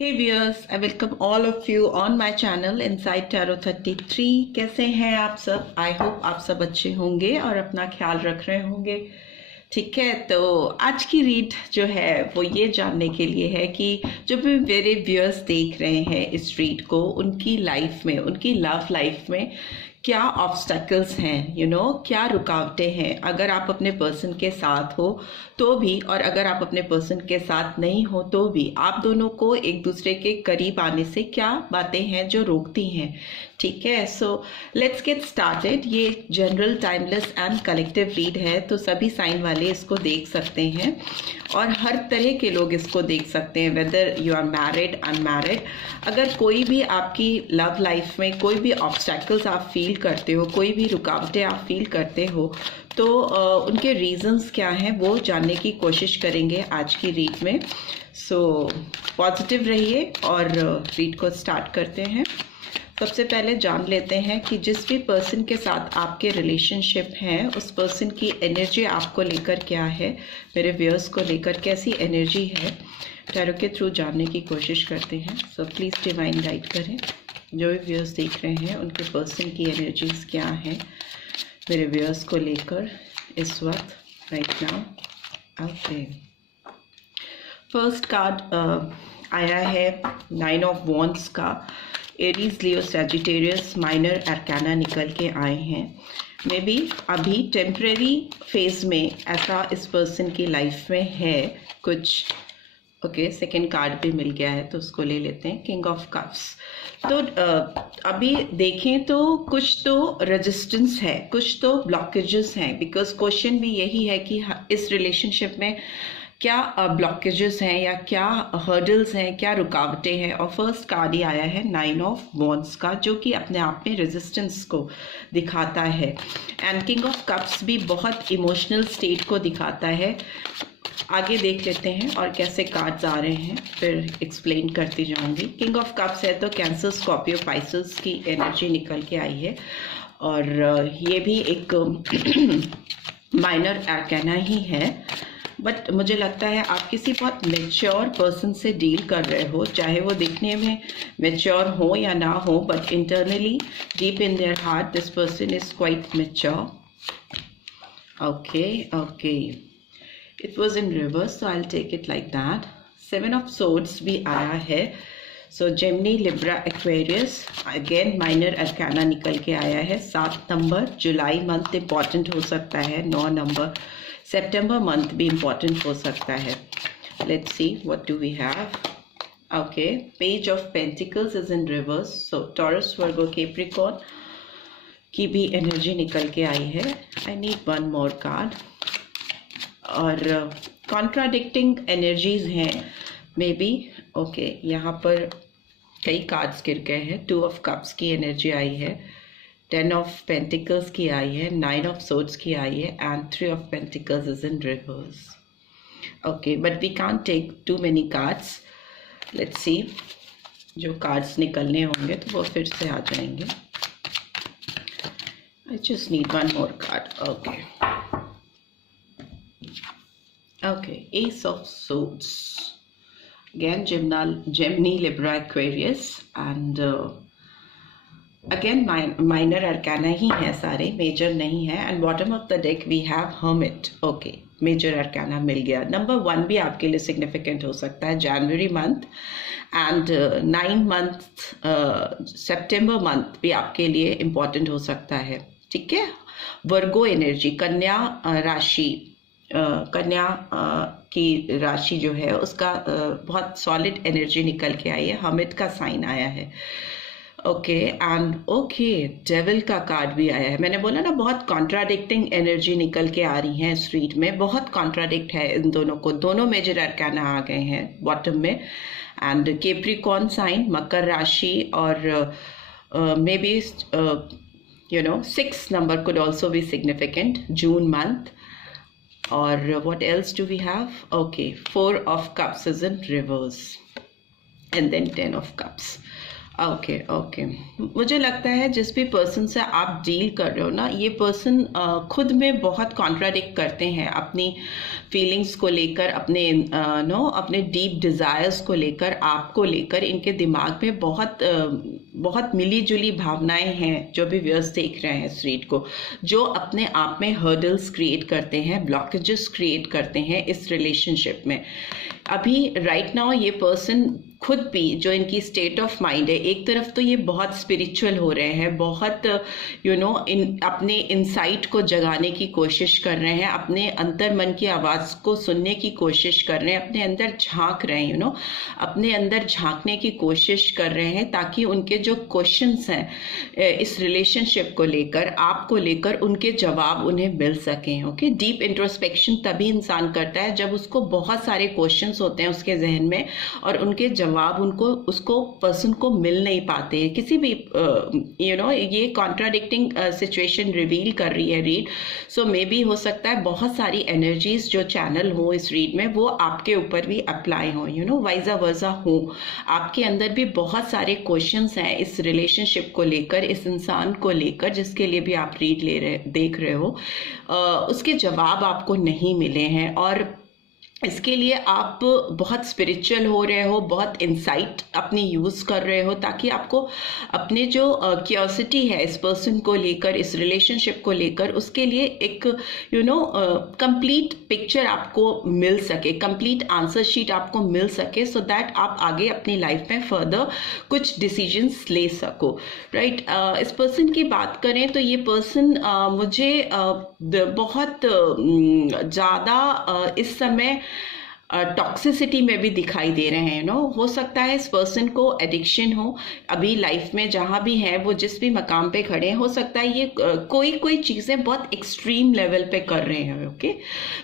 Hey viewers, I welcome all of you on my channel Inside Tarot 33। कैसे हैं आप सब? आई होप आप सब अच्छे होंगे और अपना ख्याल रख रहे होंगे। ठीक है, तो आज की रीड जो है वो ये जानने के लिए है कि जो भी मेरे व्यूअर्स देख रहे हैं इस रीड को, उनकी लाइफ में, उनकी लव लाइफ में क्या ऑब्स्टैकल्स हैं, क्या रुकावटें हैं। अगर आप अपने पर्सन के साथ हो तो भी, और अगर आप अपने पर्सन के साथ नहीं हो तो भी, आप दोनों को एक दूसरे के करीब आने से क्या बातें हैं जो रोकती हैं। ठीक है, सो लेट्स गेट स्टार्टेड। ये general, timeless and collective read है, तो सभी साइन वाले इसको देख सकते हैं और हर तरह के लोग इसको देख सकते हैं, whether you are married, unmarried. अगर कोई भी आपकी लव लाइफ में कोई भी ऑब्स्टैकल्स आप फील करते हो, कोई भी रुकावटें आप फील करते हो, तो उनके रीजंस क्या हैं वो जानने की कोशिश करेंगे आज की रीड में। सो पॉजिटिव रहिए और रीड को स्टार्ट करते हैं। सबसे पहले जान लेते हैं कि जिस भी पर्सन के साथ आपके रिलेशनशिप हैं, उस पर्सन की एनर्जी आपको लेकर क्या है, मेरे व्यूअर्स को लेकर कैसी एनर्जी है, टैरो के थ्रू जानने की कोशिश करते हैं। सो प्लीज़ डिवाइन गाइड करें। जो भी व्यूअर्स देख रहे हैं उनके पर्सन की एनर्जीज क्या हैं मेरे व्यूअर्स को लेकर इस वक्त, right now. Okay, first card आया है 9 ऑफ वॉन्ड्स का। एरीज, लियो, सैजिटेरियस माइनर आर्काना निकल के आए हैं। मे बी अभी टेम्परेरी फेज में ऐसा इस पर्सन की लाइफ में है कुछ। ओके, सेकेंड कार्ड भी मिल गया है तो उसको ले लेते हैं, किंग ऑफ कप्स। तो अभी देखें तो कुछ तो रेजिस्टेंस है, कुछ तो ब्लॉकेजेस हैं, बिकॉज क्वेश्चन भी यही है कि इस रिलेशनशिप में क्या ब्लॉकेजेस हैं या क्या हर्डल्स हैं, क्या रुकावटें हैं। और फर्स्ट कार्ड ही आया है 9 ऑफ वॉन्ड्स का, जो कि अपने आप में रेजिस्टेंस को दिखाता है। एंड किंग ऑफ कप्स भी बहुत इमोशनल स्टेट को दिखाता है। आगे देख लेते हैं और कैसे कार्ड्स आ रहे हैं, फिर एक्सप्लेन करती जाऊंगी। किंग ऑफ कप्स है तो कैंसर, स्कॉर्पियो, पाइसेस की एनर्जी निकल के आई है और ये भी एक माइनर आर्काना ही है। बट मुझे लगता है आप किसी बहुत मेच्योर पर्सन से डील कर रहे हो, चाहे वो दिखने में मेच्योर हो या ना हो, but internally deep in there heart this person is quite mature. Okay okay, it was in reverse, so I will take it like that. 7 of swords भी आया है। So Gemini, Libra, Aquarius, again minor arcana निकल के आया है। 7 number, जुलाई month important हो सकता है। 9 नंबर, सितंबर मंथ भी इम्पॉर्टेंट हो सकता है। Let's see what do we have. Okay, page of pentacles is in reverse, so Taurus, Virgo, Capricorn की भी एनर्जी निकल के आई है। I need one more card. और कॉन्ट्राडिक्टिंग एनर्जीज हैं मे बी। ओके, यहाँ पर कई कार्ड्स गिर गए हैं। 2 ऑफ कप्स की एनर्जी आई है, 10 ऑफ पेंटिकल्स की आई है, 9 ऑफ सोर्ड्स की आई है and 3 of pentacles is in reverse. Okay, but we can't take too many cards. Let's see, जो कार्ड्स निकलने होंगे तो वो फिर से आ जाएंगे। I just need one more card. Okay okay, ace of swords, again Gemini, Libra, Aquarius and again minor arcana ही है सारे, मेजर नहीं है। And bottom of the deck we have hermit. Okay, major arcana मिल गया। Number 1 भी आपके लिए सिग्निफिकेंट हो सकता है, जनवरी मंथ एंड 9 मंथ, सितंबर मंथ भी आपके लिए इम्पॉर्टेंट हो सकता है। ठीक है, वर्गो एनर्जी, कन्या राशि, कन्या की राशि जो है उसका बहुत सॉलिड एनर्जी निकल के आई है। हमिद का साइन आया है। ओके एंड ओके, डेविल का कार्ड भी आया है। मैंने बोला ना, बहुत कॉन्ट्राडिक्टिंग एनर्जी निकल के आ रही है इस रीड में, बहुत कॉन्ट्राडिक्ट है इन दोनों को। दोनों मेजर अरकाना आ गए हैं बॉटम में। एंड कैप्रिकॉर्न साइन, मकर राशि, और may be 6 number could also be significant, June month. और what else do we have? Okay, 4 of cups is in reverse and then 10 of cups. Okay okay, मुझे लगता है जिस भी पर्सन से आप डील कर रहे हो ना, ये पर्सन खुद में बहुत कॉन्ट्राडिक्ट करते हैं अपनी फीलिंग्स को लेकर, अपने अपने डीप डिज़ायर्स को लेकर, आपको लेकर इनके दिमाग में बहुत मिली जुली भावनाएं हैं। जो भी व्यूअर्स देख रहे हैं इस रीड को, जो अपने आप में हर्डल्स क्रिएट करते हैं, ब्लॉकेजेस क्रिएट करते हैं इस रिलेशनशिप में। अभी राइट नाउ ये पर्सन खुद भी, जो इनकी स्टेट ऑफ माइंड है, एक तरफ तो ये बहुत स्पिरिचुअल हो रहे हैं, बहुत अपने इनसाइट को जगाने की कोशिश कर रहे हैं, अपने अंतर मन की आवाज़ को सुनने की कोशिश कर रहे हैं, अपने अंदर झांक रहे हैं, अपने अंदर झांकने की कोशिश कर रहे हैं, ताकि उनके जो क्वेश्चंस हैं इस रिलेशनशिप को लेकर, आपको लेकर, उनके जवाब उन्हें मिल सकें। ओके, डीप इंट्रोस्पेक्शन तभी इंसान करता है जब उसको बहुत सारे क्वेश्चंस होते हैं उसके जहन में, और उनके जवाब उसको पर्सन को मिल नहीं पाते हैं। किसी भी ये कॉन्ट्राडिक्टिंग सिचुएशन रिवील कर रही है रीड। सो मे बी हो सकता है बहुत सारी एनर्जीज जो चैनल हो इस रीड में, वो आपके ऊपर भी अप्लाई हो, वाइजा वर्जा हो। आपके अंदर भी बहुत सारे क्वेश्चंस हैं इस रिलेशनशिप को लेकर, इस इंसान को लेकर, जिसके लिए भी आप रीड देख रहे हो, उसके जवाब आपको नहीं मिले हैं। और इसके लिए आप बहुत स्पिरिचुअल हो रहे हो, बहुत इंसाइट अपनी यूज़ कर रहे हो, ताकि आपको अपने जो क्यूरियोसिटी है इस पर्सन को लेकर, इस रिलेशनशिप को लेकर, उसके लिए एक कंप्लीट पिक्चर आपको मिल सके, कंप्लीट आंसर शीट आपको मिल सके, सो दैट आप आगे अपनी लाइफ में फर्दर कुछ डिसीजंस ले सको। राइट, इस पर्सन की बात करें तो ये पर्सन मुझे बहुत ज़्यादा इस समय टॉक्सिसिटी में भी दिखाई दे रहे हैं। हो सकता है इस पर्सन को एडिक्शन हो अभी लाइफ में, जहाँ भी है वो, जिस भी मकाम पे खड़े हैं, हो सकता है ये कोई चीज़ें बहुत एक्सट्रीम लेवल पे कर रहे हैं। ओके,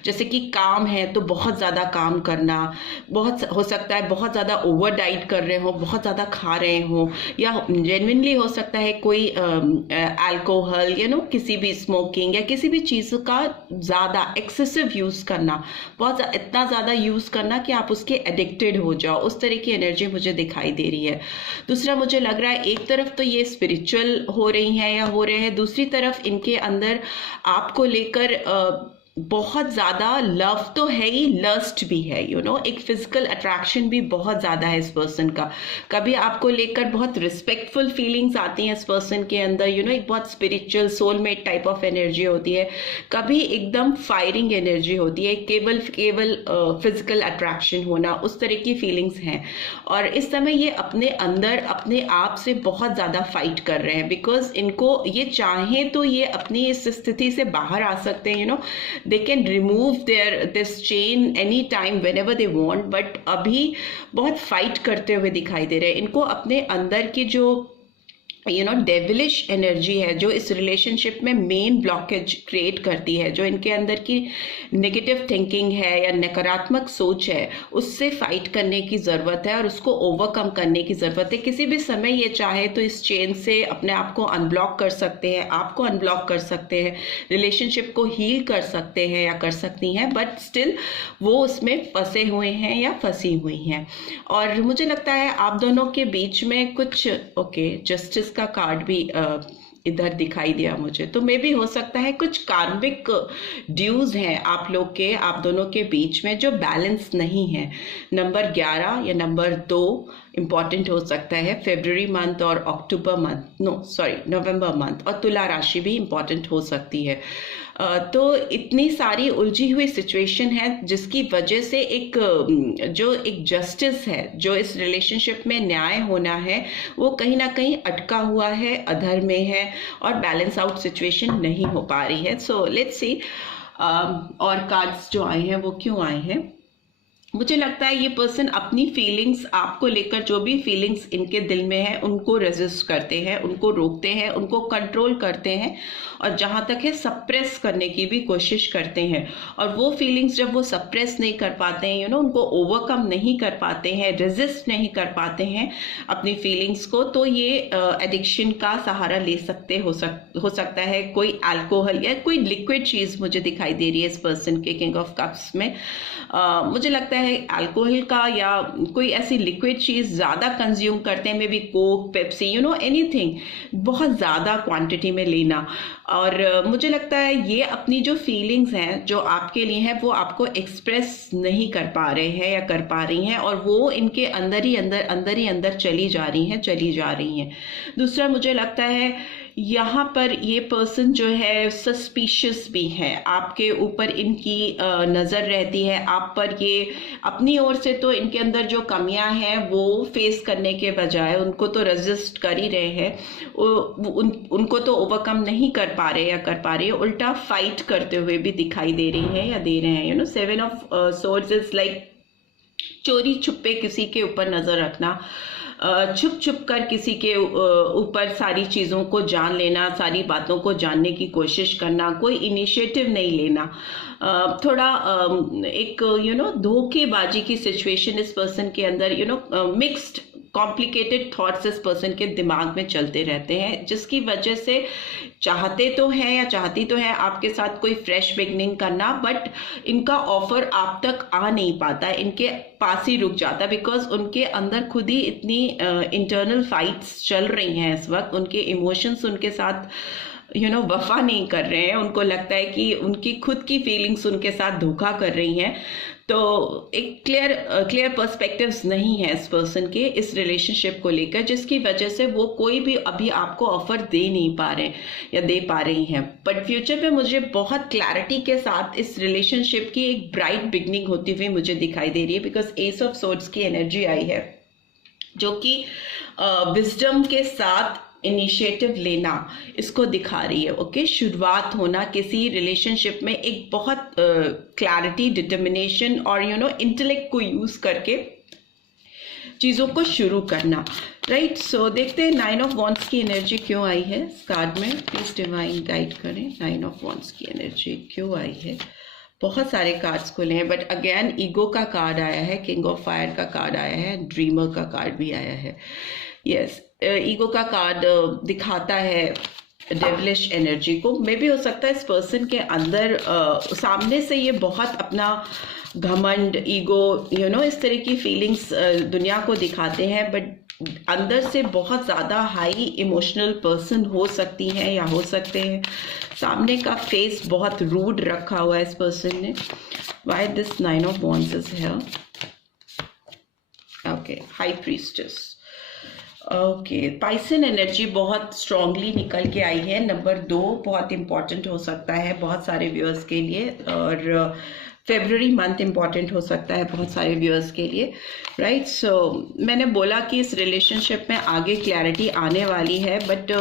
जैसे कि काम है तो बहुत ज़्यादा काम करना, बहुत हो सकता है बहुत ज़्यादा ओवर डाइट कर रहे हो, बहुत ज़्यादा खा रहे हो, या जेन्युइनली हो सकता है कोई अल्कोहल किसी भी स्मोकिंग या किसी भी चीज़ का ज़्यादा एक्सेसिव यूज़ करना, बहुत इतना ज़्यादा यूज़ करना कि आप उसके एडिक्टेड हो जाओ, उस तरह की एनर्जी मुझे दिखाई दे रही है। दूसरा मुझे लग रहा है एक तरफ तो ये स्पिरिचुअल हो रही हैं या हो रहे हैं, दूसरी तरफ इनके अंदर आपको लेकर बहुत ज़्यादा लव तो है ही, लस्ट भी है, एक फिजिकल अट्रैक्शन भी बहुत ज़्यादा है इस पर्सन का। कभी आपको लेकर बहुत रिस्पेक्टफुल फीलिंग्स आती हैं इस पर्सन के अंदर, एक बहुत spiritual soulmate type of energy होती है, कभी एकदम फायरिंग एनर्जी होती है, केवल फिजिकल अट्रैक्शन होना, उस तरह की फीलिंग्स हैं। और इस समय ये अपने अंदर अपने आप से बहुत ज़्यादा फाइट कर रहे हैं, बिकॉज इनको ये चाहें तो ये अपनी इस स्थिति से बाहर आ सकते हैं, they can remove this chain anytime whenever they want, but अभी बहुत फाइट करते हुए दिखाई दे रहे हैं। इनको अपने अंदर की जो डेविलिश एनर्जी है, जो इस रिलेशनशिप में मेन ब्लॉकेज क्रिएट करती है, जो इनके अंदर की नेगेटिव थिंकिंग है या नकारात्मक सोच है, उससे फाइट करने की ज़रूरत है और उसको ओवरकम करने की ज़रूरत है। किसी भी समय ये चाहे तो इस चेन से अपने आप को अनब्लॉक कर सकते हैं, आपको अनब्लॉक कर सकते हैं, रिलेशनशिप को हील कर सकते हैं या कर सकती हैं, बट स्टिल वो उसमें फंसे हुए हैं या फंसी हुई हैं। और मुझे लगता है आप दोनों के बीच में कुछ जस्टिस का कार्ड भी इधर दिखाई दिया मुझे, तो मे भी हो सकता है कुछ कार्मिक ड्यूज हैं आप लोग के, आप दोनों के बीच में, जो बैलेंस नहीं है। नंबर 11 या नंबर 2 इंपॉर्टेंट हो सकता है, फरवरी मंथ और नवंबर मंथ, और तुला राशि भी इंपॉर्टेंट हो सकती है। तो इतनी सारी उलझी हुई सिचुएशन है जिसकी वजह से एक जस्टिस है, जो इस रिलेशनशिप में न्याय होना है, वो कहीं ना कहीं अटका हुआ है, अधर में है, और बैलेंस आउट सिचुएशन नहीं हो पा रही है। सो लेट्स सी और कार्ड्स जो आए हैं वो क्यों आए हैं। मुझे लगता है ये पर्सन अपनी फीलिंग्स आपको लेकर, जो भी फीलिंग्स इनके दिल में है, उनको रेजिस्ट करते हैं, उनको रोकते हैं, उनको कंट्रोल करते हैं, और जहाँ तक है सप्रेस करने की भी कोशिश करते हैं। और वो फीलिंग्स जब वो सप्रेस नहीं कर पाते हैं, उनको ओवरकम नहीं कर पाते हैं, रेजिस्ट नहीं कर पाते हैं अपनी फीलिंग्स को, तो ये एडिक्शन का सहारा ले हो सकता है कोई अल्कोहल या कोई लिक्विड चीज़ मुझे दिखाई दे रही है इस पर्सन के किंग ऑफ कप्स में। मुझे लगता है है अल्कोहल का या कोई ऐसी लिक्विड चीज़ ज़्यादा कंज्यूम करते हैं, may be Coke, Pepsi, you know anything बहुत ज़्यादा क्वांटिटी में लेना। और मुझे लगता है ये अपनी जो फीलिंग्स हैं जो आपके लिए हैं वो आपको एक्सप्रेस नहीं कर पा रहे हैं या कर पा रही हैं, और वो इनके अंदर ही अंदर चली जा रही हैं। दूसरा मुझे लगता है यहाँ पर ये पर्सन जो है सस्पिशियस भी है, आपके ऊपर इनकी नज़र रहती है आप पर। ये अपनी ओर से तो इनके अंदर जो कमियां हैं वो फेस करने के बजाय उनको तो रेजिस्ट कर ही रहे हैं, उनको तो ओवरकम नहीं कर पा रहे या कर पा रही है, उल्टा फाइट करते हुए भी दिखाई दे रही है या दे रहे हैं। You know 7 of swords is like चोरी छुपे किसी के ऊपर नज़र रखना, छुप छुप कर किसी के ऊपर सारी चीज़ों को जान लेना, सारी बातों को जानने की कोशिश करना, कोई इनिशिएटिव नहीं लेना, थोड़ा एक धोखेबाजी की सिचुएशन इस पर्सन के अंदर, मिक्स्ड कॉम्प्लिकेटेड थॉट्स इस पर्सन के दिमाग में चलते रहते हैं, जिसकी वजह से चाहती तो है आपके साथ कोई फ्रेश बिगनिंग करना, बट इनका ऑफर आप तक आ नहीं पाता, इनके पास ही रुक जाता, बिकॉज उनके अंदर खुद ही इतनी इंटरनल फाइट्स चल रही हैं इस वक्त। उनके इमोशंस उनके साथ वफा नहीं कर रहे हैं, उनको लगता है कि उनकी खुद की फीलिंग्स उनके साथ धोखा कर रही हैं। तो एक क्लियर पर्सपेक्टिव्स नहीं है इस पर्सन के इस रिलेशनशिप को लेकर, जिसकी वजह से वो कोई भी अभी आपको ऑफर दे नहीं पा रहे या दे पा रही हैं। बट फ्यूचर में मुझे बहुत क्लैरिटी के साथ इस रिलेशनशिप की एक ब्राइट बिगनिंग होती हुई मुझे दिखाई दे रही है, बिकॉज एस ऑफ सोर्ड्स की एनर्जी आई है जो कि विजडम के साथ इनिशिएटिव लेना इसको दिखा रही है। ओके, शुरुआत होना किसी रिलेशनशिप में एक बहुत क्लैरिटी, डिटर्मिनेशन और इंटेलेक्ट को यूज करके चीज़ों को शुरू करना। राइट, सो देखते हैं 9 ऑफ वॉन्ड्स की एनर्जी क्यों आई है इस कार्ड में। प्लीज डिवाइन गाइड करें, 9 ऑफ वॉन्ड्स की एनर्जी क्यों आई है। बहुत सारे कार्ड्स खुले हैं, बट अगेन ईगो का कार्ड आया है, किंग ऑफ फायर का कार्ड आया है, ड्रीमर का कार्ड भी आया है। यस, ईगो का कार्ड दिखाता है डेविलिश एनर्जी को। मे भी हो सकता है इस पर्सन के अंदर सामने से ये बहुत अपना घमंड, ईगो, इस तरह की फीलिंग्स दुनिया को दिखाते हैं, बट अंदर से बहुत ज़्यादा हाई इमोशनल पर्सन हो सकती हैं या हो सकते हैं। सामने का फेस बहुत रूड रखा हुआ है इस पर्सन ने। Why this 9 of wands is here. Okay, high priestess. Okay, Pisces energy बहुत स्ट्रांगली निकल के आई है। नंबर 2 बहुत इंपॉर्टेंट हो सकता है बहुत सारे व्यूअर्स के लिए, और फेब्रुअरी मंथ इंपॉर्टेंट हो सकता है बहुत सारे व्यूअर्स के लिए। राइट, सो मैंने बोला कि इस रिलेशनशिप में आगे क्लैरिटी आने वाली है, बट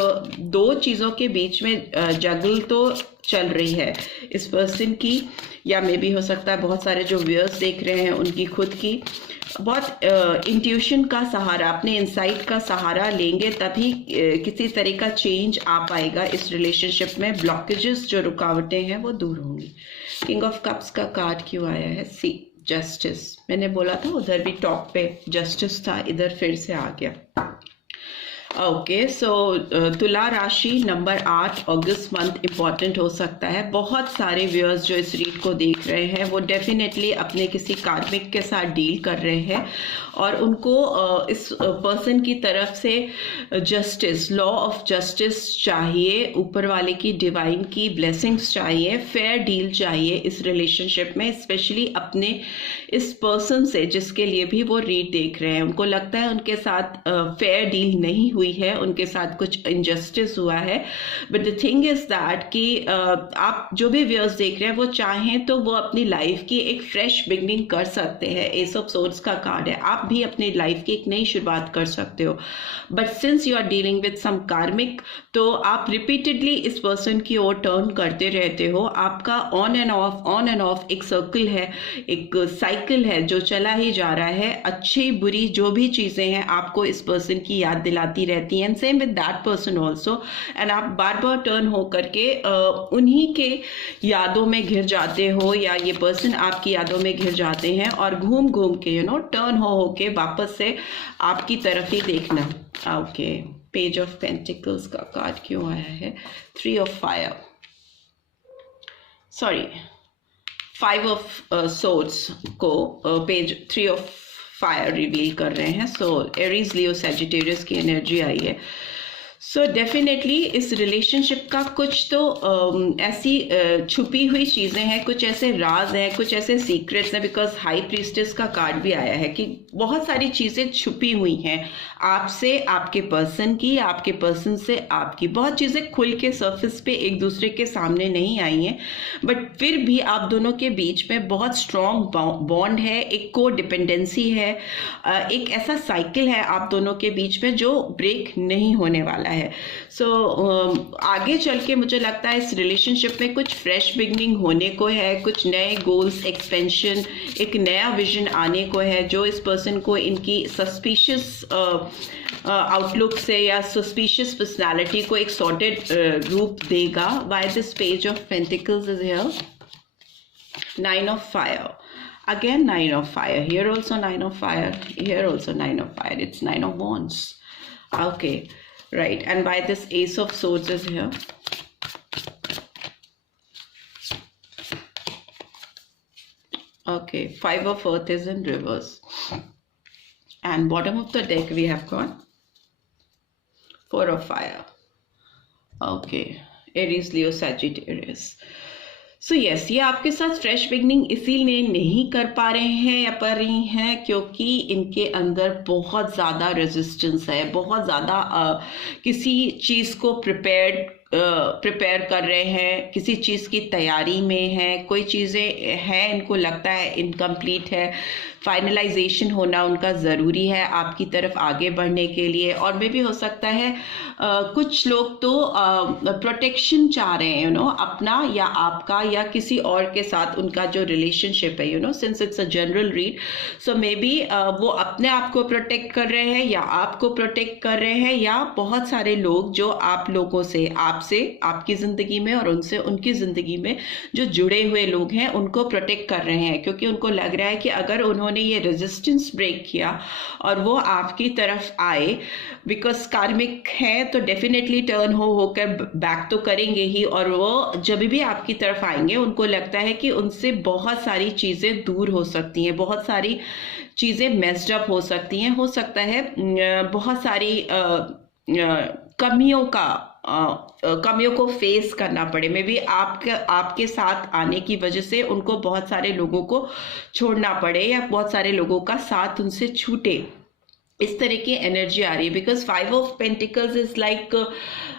दो चीज़ों के बीच में जगल तो चल रही है इस पर्सन की, या मे भी हो सकता है बहुत सारे जो व्यूअर्स देख रहे हैं उनकी खुद की। बहुत इंट्यूशन का सहारा, अपने इंसाइट का सहारा लेंगे तभी किसी तरह का चेंज आ पाएगा इस रिलेशनशिप में। ब्लॉकेजेस जो रुकावटें हैं वो दूर होंगी। किंग ऑफ कप्स का कार्ड क्यों आया है? सी, जस्टिस। मैंने बोला था उधर भी टॉप पे जस्टिस था, इधर फिर से आ गया। ओके, सो तुला राशि नंबर 8 अगस्त मंथ इंपॉर्टेंट हो सकता है। बहुत सारे व्यूअर्स जो इस रीड को देख रहे हैं वो डेफिनेटली अपने किसी कार्मिक के साथ डील कर रहे हैं, और उनको इस पर्सन की तरफ से जस्टिस, लॉ ऑफ जस्टिस चाहिए, ऊपर वाले की डिवाइन की ब्लेसिंग्स चाहिए, फेयर डील चाहिए इस रिलेशनशिप में, स्पेशली अपने इस पर्सन से जिसके लिए भी वो रीड देख रहे हैं। उनको लगता है उनके साथ फेयर डील नहीं हुई है, उनके साथ कुछ इनजस्टिस हुआ है। But the thing is that कि आप जो भी व्यूअर्स देख रहे हैं वो चाहें तो वो अपनी लाइफ की एक फ्रेश बिगनिंग कर सकते हैं। एस ऑफ सोर्ड्स का कार्ड है, आप भी अपनी लाइफ की एक नई शुरुआत कर सकते हो। But since you are dealing with some karmic, तो आप रिपीटेडली इस पर्सन की ओर टर्न करते रहते हो। आपका ऑन एंड ऑफ एक सर्कल है, एक साइकिल है जो चला ही जा रहा है। अच्छी बुरी जो भी चीजें हैं आपको इस पर्सन की याद दिलाती रहती हैं, same with that person also. And आप बार बार टर्न हो करके उन्हीं के यादों में घिर जाते हो, या ये पर्सन आपकी यादों में घिर जाते हैं, और घूम घूम के टर्न हो के वापस से आपकी तरफ ही देखना। ओके, पेज ऑफ पेंटिकल्स का कार्ड क्यों आया है? 3 of fire, sorry 5 of swords को पेज 3 ऑफ फायर रिवील कर रहे हैं. सो एरीज लियो सैजिटेरियस की एनर्जी आई है. सो डेफिनेटली इस रिलेशनशिप का कुछ तो ऐसी छुपी हुई चीज़ें हैं, कुछ ऐसे राज हैं, कुछ ऐसे सीक्रेट्स हैं. बिकॉज हाई प्रीस्टेस का कार्ड भी आया है कि बहुत सारी चीज़ें छुपी हुई हैं आपसे, आपके पर्सन की, आपके पर्सन से आपकी. बहुत चीज़ें खुल के सरफेस पे एक दूसरे के सामने नहीं आई हैं, बट फिर भी आप दोनों के बीच में बहुत स्ट्रॉन्ग बॉन्ड है, एक को डिपेंडेंसी है, एक ऐसा साइकिल है आप दोनों के बीच में जो ब्रेक नहीं होने वाला है. सो आगे चल के मुझे लगता है इस रिलेशनशिप में कुछ फ्रेश बिगनिंग होने को है, कुछ नए गोल्स, एक्सपेंशन, एक नया विजन आने को है जो इस पर्सन को इनकी सस्पिशियस आउटलुक से या सस्पिशियस पर्सनालिटी को एक सॉर्टेड रूप देगा. By this page of pentacles is here. 9 of fire. Again 9 of fire. Here also 9 of fire. Here also 9 of fire. It's 9 of wands. Okay. Right, and why this ace of swords is here? Okay, 5 of earth is in reverse. And bottom of the deck we have got 4 of fire. Okay, Aries, Leo, Sagittarius. So yes, ये आपके साथ fresh beginning इसीलिए नहीं कर पा रहे हैं या कर रही हैं क्योंकि इनके अंदर बहुत ज़्यादा रेजिस्टेंस है, बहुत ज़्यादा किसी चीज़ को प्रिपेयर कर रहे हैं, किसी चीज़ की तैयारी में है, कोई चीज़ें हैं इनको लगता है इनकम्प्लीट है, फाइनलाइजेशन होना उनका ज़रूरी है आपकी तरफ आगे बढ़ने के लिए. और मे भी हो सकता है कुछ लोग तो प्रोटेक्शन चाह रहे हैं, अपना या आपका या किसी और के साथ उनका जो रिलेशनशिप है, since it's a general read. So may be वो अपने आप को प्रोटेक्ट कर रहे हैं या आपको प्रोटेक्ट कर रहे हैं, या बहुत सारे लोग जो आप लोगों से, आपसे, आपकी ज़िंदगी में और उनसे उनकी ज़िंदगी में जो जुड़े हुए लोग हैं उनको प्रोटेक्ट कर रहे हैं, क्योंकि उनको लग रहा है कि अगर उन्होंने ये रेजिस्टेंस ब्रेक किया और वो आपकी तरफ आए, बिकॉज कार्मिक है तो डेफिनेटली टर्न होकर बैक तो करेंगे ही, और वो जब भी आपकी तरफ आएंगे उनको लगता है कि उनसे बहुत सारी चीज़ें दूर हो सकती हैं, बहुत सारी चीज़ें मेस्ड अप हो सकती हैं, हो सकता है बहुत सारी कमियों को फेस करना पड़े. मे बी आपके साथ आने की वजह से उनको बहुत सारे लोगों को छोड़ना पड़े या बहुत सारे लोगों का साथ उनसे छूटे. इस तरह की एनर्जी आ रही है because 5 of pentacles is like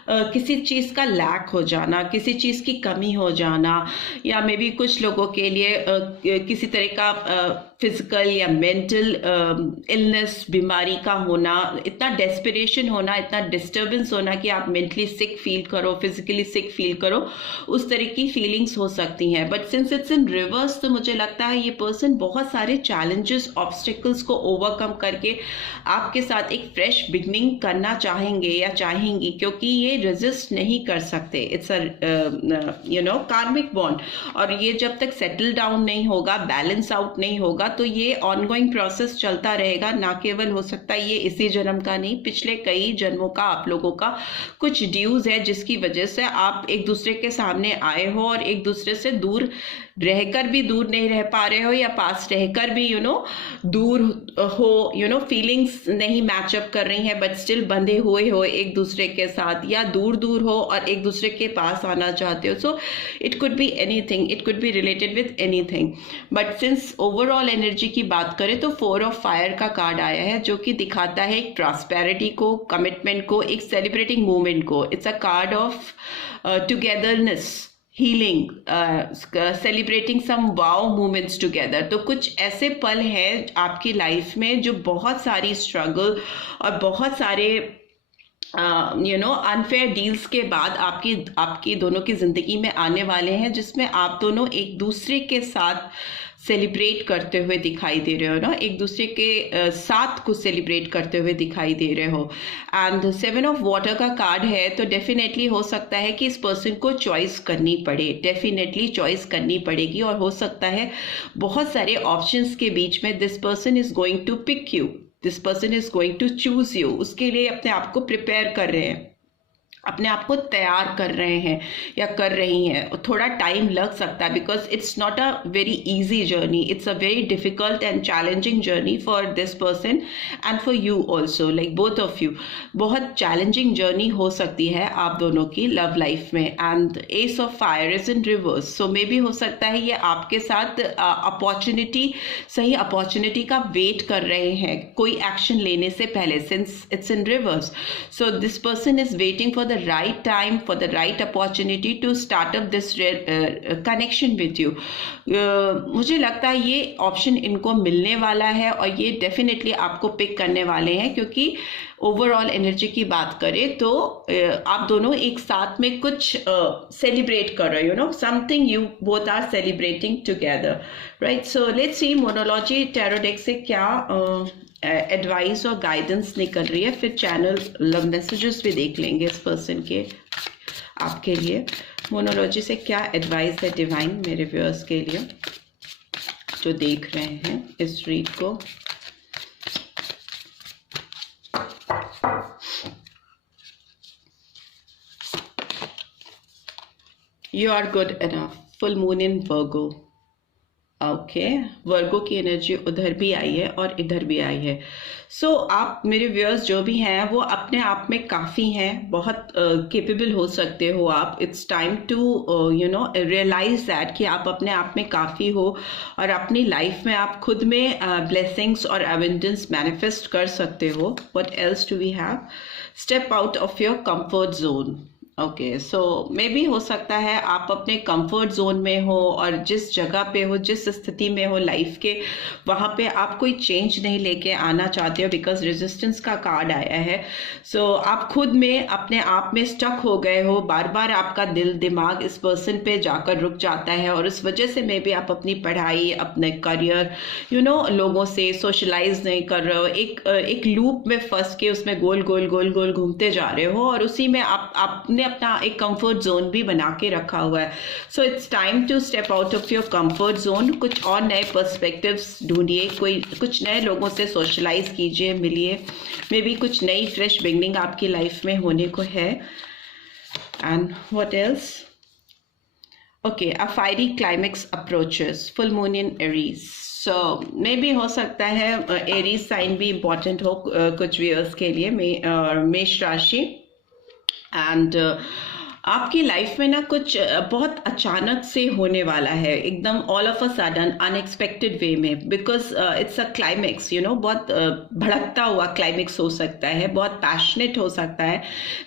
किसी चीज़ का लैक हो जाना, किसी चीज़ की कमी हो जाना, या मे बी कुछ लोगों के लिए किसी तरह का फिजिकल या मेंटल इलनेस, बीमारी का होना, इतना डेस्परेशन होना, इतना डिस्टर्बेंस होना कि आप मेंटली सिक फील करो, फिजिकली सिक फील करो, उस तरह की फीलिंग्स हो सकती हैं. But since it's in reverse तो मुझे लगता है ये पर्सन बहुत सारे चैलेंजेस, ऑब्स्टिकल्स को ओवरकम करके आपके साथ एक फ्रेश बिगनिंग करना चाहेंगे या चाहेंगी, क्योंकि ये रेजिस्ट नहीं कर सकते. इट्स अ कार्मिक बॉन्ड, और ये जब तक सेटल डाउन नहीं होगा, बैलेंस आउट नहीं होगा, तो ये ऑनगोइंग प्रोसेस चलता रहेगा. ना केवल हो सकता है ये इसी जन्म का नहीं, पिछले कई जन्मों का आप लोगों का कुछ ड्यूज है जिसकी वजह से आप एक दूसरे के सामने आए हो और एक दूसरे से दूर रहकर भी दूर नहीं रह पा रहे हो, या पास रहकर भी दूर हो, फीलिंग्स नहीं मैचअप कर रही हैं, बट स्टिल बंधे हुए हो एक दूसरे के साथ, या दूर दूर हो और एक दूसरे के पास आना चाहते हो. So it could be anything, it could be related with anything. But since overall energy की बात करें तो 4 ऑफ फायर का कार्ड आया है जो कि दिखाता है एक प्रॉस्पेरिटी को, कमिटमेंट को, एक सेलिब्रेटिंग मोमेंट को. It's a card of togetherness, healing, celebrating some wow moments together. तो कुछ ऐसे पल हैं आपकी लाइफ में जो बहुत सारी स्ट्रगल और बहुत सारे अनफेयर डील्स के बाद आपकी दोनों की जिंदगी में आने वाले हैं, जिसमें आप दोनों एक दूसरे के साथ सेलिब्रेट करते हुए दिखाई दे रहे हो ना, एक दूसरे के साथ को सेलिब्रेट करते हुए दिखाई दे रहे हो. एंड 7 ऑफ वाटर का कार्ड है, तो डेफिनेटली हो सकता है कि इस पर्सन को चॉइस करनी पड़े, डेफिनेटली चॉइस करनी पड़ेगी, और हो सकता है बहुत सारे ऑप्शंस के बीच में this person is going to pick you, this person is going to choose you. उसके लिए अपने आप को प्रिपेयर कर रहे हैं. अपने आप को तैयार कर रहे हैं या कर रही हैं। थोड़ा टाइम लग सकता है because it's not a very easy journey, it's a very difficult and challenging journey for this person and for you also, like both of you. बहुत चैलेंजिंग जर्नी हो सकती है आप दोनों की लव लाइफ में। And S of fire is in reverse, so maybe हो सकता है ये आपके साथ अपॉर्चुनिटी, सही अपॉर्चुनिटी का वेट कर रहे हैं कोई एक्शन लेने से पहले, since it's in reverse. So this person is waiting for the right time, for the right opportunity to start up this connection with you. मुझे लगता है ये ऑप्शन इनको मिलने वाला है और ये डेफिनेटली आपको पिक करने वाले हैं, क्योंकि ओवरऑल एनर्जी की बात करें तो आप दोनों एक साथ में कुछ सेलिब्रेट कर रहे हो, you know, something you both are celebrating together, right? So let's see Moonology tarot deck से क्या एडवाइस और गाइडेंस निकल रही है, फिर चैनल लव मैसेजेस भी देख लेंगे इस पर्सन के आपके लिए। मोनोलॉजी से क्या एडवाइस है डिवाइन मेरे व्यूअर्स के लिए जो देख रहे हैं इस रीड को। You are good enough, full moon in Virgo. Okay, Virgo की एनर्जी उधर भी आई है और इधर भी आई है। सो आप मेरे व्यूअर्स जो भी हैं वो अपने आप में काफ़ी हैं, बहुत केपेबल हो सकते हो आप। It's time to you know realize that कि आप अपने आप में काफ़ी हो और अपनी लाइफ में आप खुद में ब्लेसिंग्स और अबंडेंस मैनिफेस्ट कर सकते हो। What else do we have? Step out of your comfort zone. Okay, so maybe हो सकता है आप अपने कंफर्ट जोन में हो और जिस जगह पे हो, जिस स्थिति में हो लाइफ के, वहाँ पे आप कोई चेंज नहीं लेके आना चाहते हो बिकॉज रेजिस्टेंस का कार्ड आया है। सो आप खुद में अपने आप में स्टक हो गए हो, बार बार आपका दिल दिमाग इस पर्सन पे जाकर रुक जाता है और इस वजह से मे बी आप अपनी पढ़ाई, अपने करियर, यू नो, लोगों से सोशलाइज नहीं कर रहे हो। एक लूप में फंस के उसमें गोल गोल गोल गोल घूमते जा रहे हो और उसी में आपने अपना एक कंफर्ट जोन भी बना के रखा हुआ है। So it's time to step out of your comfort zone. कुछ और नए पर्सपेक्टिव्स ढूंढिए, कुछ नए लोगों से सोशलाइज कीजिए, मिलिए। मे बी कुछ नई फ्रेश बिगनिंग आपकी लाइफ में होने को है। And what else? Okay, a fiery climax approaches, full moon in Aries. So maybe हो सकता है एरीज साइन भी इम्पॉर्टेंट हो कुछ व्यूअर्स के लिए, मेष राशि। एंड आपकी लाइफ में ना कुछ बहुत अचानक से होने वाला है, एकदम all of a sudden, unexpected way में, because it's a climax, you know, बहुत भड़कता हुआ क्लाइमेक्स हो सकता है, बहुत पैशनेट हो सकता है।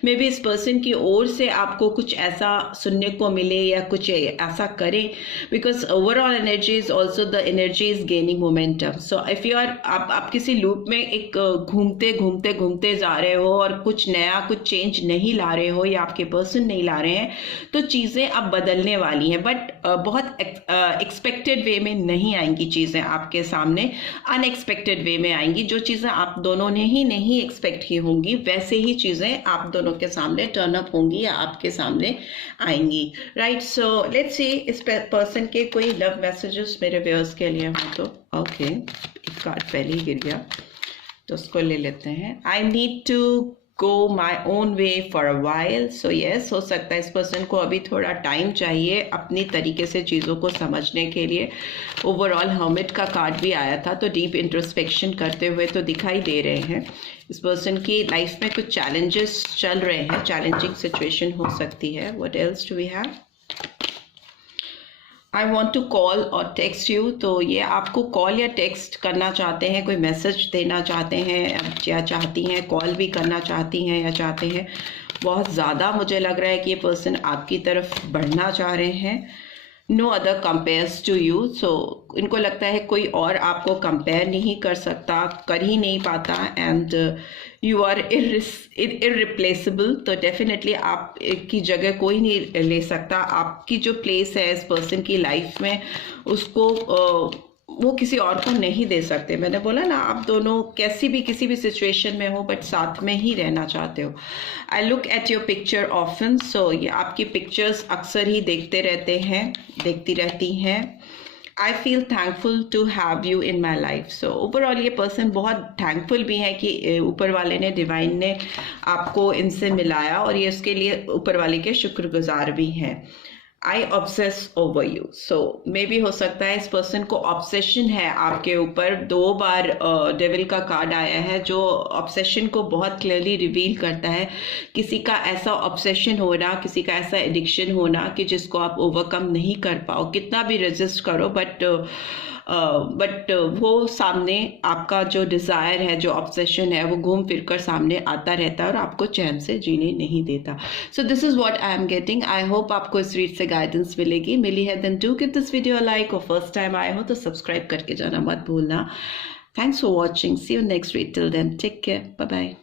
मे बी इस पर्सन की ओर से आपको कुछ ऐसा सुनने को मिले या कुछ ऐसा करे, because overall energy is also the energy is gaining momentum. So if you are आप किसी लूप में एक घूमते घूमते घूमते जा रहे हो और कुछ नया, कुछ चेंज नहीं ला रहे हो या आपके पर्सन नहीं ला रहे हैं, तो चीजें अब बदलने वाली हैं, बट बहुत एक्सपेक्टेड वे में नहीं आएंगी चीजें आपके सामने, अनएक्सपेक्टेड वे में आएंगी। जो चीजें आप दोनों ने ही नहीं एक्सपेक्ट की होंगी वैसे ही चीजें आप दोनों के सामने टर्न अप होंगी या आपके सामने आएंगी, राइट? सो लेट्स सी इस पर्सन के कोई लव मैसेजेस मेरे व्यूअर्स के लिए हो तो। ओके, एक कार्ड पहले ही गिर गया तो उसको ले लेते हैं। I need to go my own way for a while. So yes, हो सकता है इस पर्सन को अभी थोड़ा टाइम चाहिए अपनी तरीके से चीज़ों को समझने के लिए। ओवरऑल हर्मिट का कार्ड भी आया था, तो डीप इंट्रोस्पेक्शन करते हुए तो दिखाई दे रहे हैं। इस पर्सन की लाइफ में कुछ चैलेंजेस चल रहे हैं, चैलेंजिंग सिचुएशन हो सकती है। What else do we have? I want to call और टेक्स्ट यू। तो ये आपको कॉल या टेक्स्ट करना चाहते हैं, कोई मैसेज देना चाहते हैं या चाहती हैं, कॉल भी करना चाहती हैं या चाहते हैं। बहुत ज़्यादा मुझे लग रहा है कि ये पर्सन आपकी तरफ बढ़ना चाह रहे हैं। No other compares to you. So इनको लगता है कोई और आपको कंपेयर नहीं कर सकता, कर ही नहीं पाता, एंड यू आर इररिप्लेसेबल। तो डेफिनेटली आप की जगह कोई नहीं ले सकता। आपकी जो प्लेस है इस पर्सन की लाइफ में, उसको वो किसी और को नहीं दे सकते। मैंने बोला ना, आप दोनों किसी भी सिचुएशन में हो बट साथ में ही रहना चाहते हो। I look at your picture often. So ये आपकी पिक्चर्स अक्सर ही देखती रहती हैं। I feel thankful to have you in my life. So overall ये पर्सन बहुत थैंकफुल भी है कि ऊपर वाले ने, डिवाइन ने आपको इनसे मिलाया, और ये उसके लिए ऊपर वाले के शुक्रगुजार भी हैं। आई ऑब्सेस ओवर यू। सो मे भी हो सकता है इस पर्सन को ऑब्सेशन है आपके ऊपर। 2 बार डेविल का कार्ड आया है जो ऑब्सेशन को बहुत क्लियरली रिवील करता है। किसी का ऐसा ऑब्सेशन होना, किसी का ऐसा एडिक्शन होना कि जिसको आप ओवरकम नहीं कर पाओ, कितना भी रेजिस्ट करो, बट वो सामने आपका जो डिज़ायर है, जो ऑब्सेशन है, वो घूम फिर कर सामने आता रहता है और आपको चैन से जीने नहीं देता। So this is what I am getting. I hope आपको इस रीड से गाइडेंस मिलेगी। मिली है then do give this video like, और फर्स्ट टाइम आए हो तो सब्सक्राइब करके जाना मत भूलना। Thanks for watching. See you next read. Till then take care. Bye bye.